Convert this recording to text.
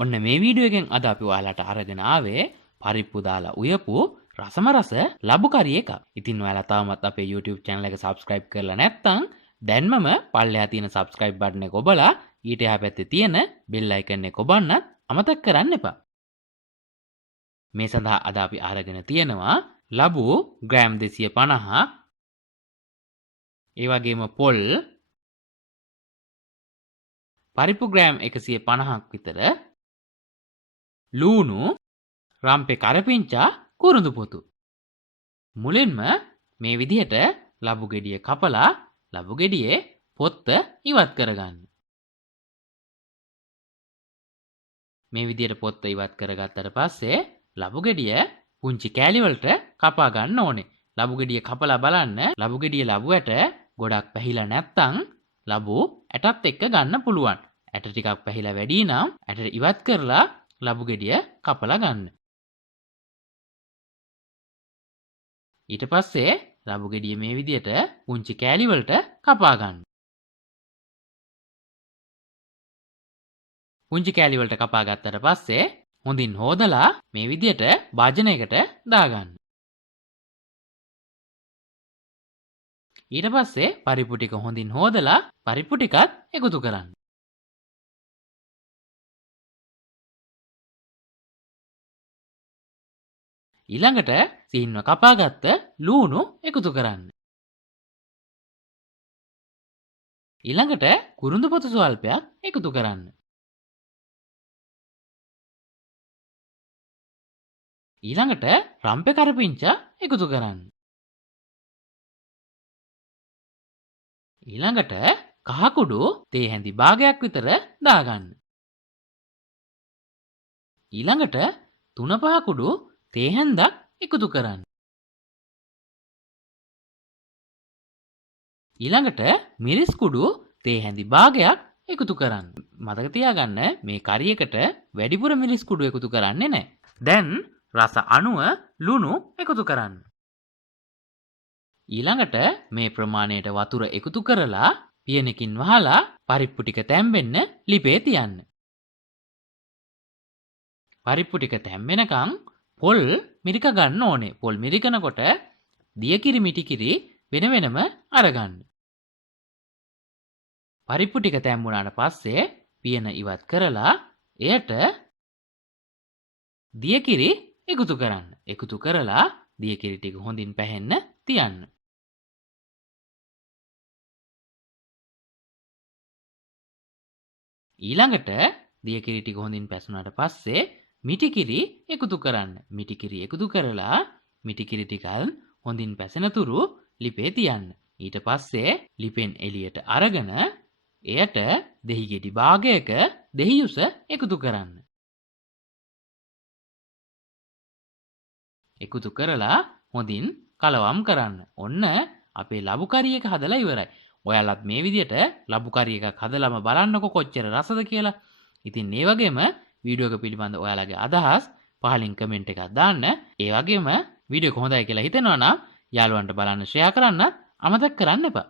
ඔන්න මේ වීඩියෝ එකෙන් අද අපි ඔයාලට අරගෙන ආවේ පරිප්පු දාලා උයපු රසම රස ලබු කරි එකක්. ඉතින් ඔයාලා තාමත් අපේ YouTube channel එක subscribe කරලා නැත්නම් දැන්මම පල්ලෙහා තියෙන subscribe button එක ඔබලා ඊට එහා පැත්තේ තියෙන bell icon එක ඔබන්න අමතක කරන්න එපා. මේ සඳහා අද අපි අරගෙන තියෙනවා ලබු ග්‍රෑම් 250, ඒ වගේම පොල් පරිප්පු ග්‍රෑම් 150ක් විතර, ලූණු, රම්පේ කරපිංචා, කුරුඳු පොතු. මුලින්ම මේ විදිහට ලබු ගෙඩිය කපලා ලබු ගෙඩියේ පොත්ත ඉවත් කරගන්න. මේ විදිහට පොත්ත ඉවත් කරගත්තට පස්සේ ලබු ගෙඩිය පුංචි කෑලි වලට කපා ගන්න ඕනේ. ලබු ගෙඩිය කපලා බලන්න ලබු ගෙඩිය ලබුවට ගොඩක් පැහිලා නැත්තම් ලබු ඇටත් එක්ක ගන්න පුළුවන්. ඇට ටිකක් පැහිලා වැඩි නම් ඇට ඉවත් කරලා ලබු ගෙඩිය කපලා ගන්න. ඊට පස්සේ ලබු ගෙඩිය මේ විදිහට පුංචි කෑලි වලට කපා ගන්න. පුංචි කෑලි වලට කපා ගත්තට පස්සේ හොඳින් හොදලා මේ විදිහට භාජනයකට දාගන්න. ඊට පස්සේ පරිප්පු ටික හොඳින් හොදලා පරිප්පු ටිකත් එකතු කරන්න. ඊළඟට සිහින්ව කපාගත්ත ලූණු එකතු කරන්න. ඊළඟට කුරුඳු පොතු ස්වල්පයක් එකතු කරන්න. ඊළඟට රම්පේ කරපිංචා එකතු කරන්න. ඊළඟට කහ කුඩු තේ හැඳි භාගයක් විතර දාගන්න. ඊළඟට 3-5 කුඩු තේ හැන්දක් එකතු කරන්න. ඊළඟට මිරිස් කුඩු තේ හැඳි භාගයක් එකතු කරන්න. මතක තියාගන්න මේ කරි එකට වැඩිපුර මිරිස් කුඩු එකතු කරන්නේ නැහැ. දැන් රස අණුව ලුණු එකතු කරන්න. ඊළඟට මේ ප්‍රමාණයට වතුර එකතු කරලා පියනකින් වහලා පරිප්පු ටික තැම්බෙන්න ලිපේ තියන්න. පරිප්පු ටික තැම්බෙනකන් පොල් මිරික ගන්න ඕනේ. පොල් මිරිකනකොට දියකිරි මිටිකිරි වෙන වෙනම අරගන්න. පරිප්පු ටික තැම්බුණාට පස්සේ පියන ඉවත් කරලා එයට දියකිරි එකතු කරන්න. එකතු කරලා දියකිරි ටික හොඳින් පැහෙන්න තියන්න. ඊළඟට දියකිරි ටික හොඳින් පැසුණාට පස්සේ මිටිකිරි එකතු කරන්න. මිටිකිරි එකතු කරලා මිටිකිරි ටිකල් හොඳින් පැසෙනතුරු ලිපේ තියන්න. ඊට පස්සේ ලිපෙන් එළියට අරගෙන එයට දෙහි ගෙඩි භාගයක දෙහියුස එකතු කරන්න. එකතු කරලා හොඳින් කලවම් කරන්න. ඔන්න අපේ ලබු කරි එක හදලා ඉවරයි. ඔයාලත් මේ විදිහට ලබු කරි එකක් හදලාම බලන්නකො කොච්චර රසද කියලා. ඉතින් මේ වගේම වීඩියෝ එක පිළිබඳ ඔයාලගේ අදහස් පහලින් කමෙන්ට් එකක් දාන්න. ඒ වගේම වීඩියෝ එක හොඳයි කියලා හිතෙනවා නම් යාළුවන්ට බලන්න ෂෙයා කරන්න අමතක කරන්න එපා.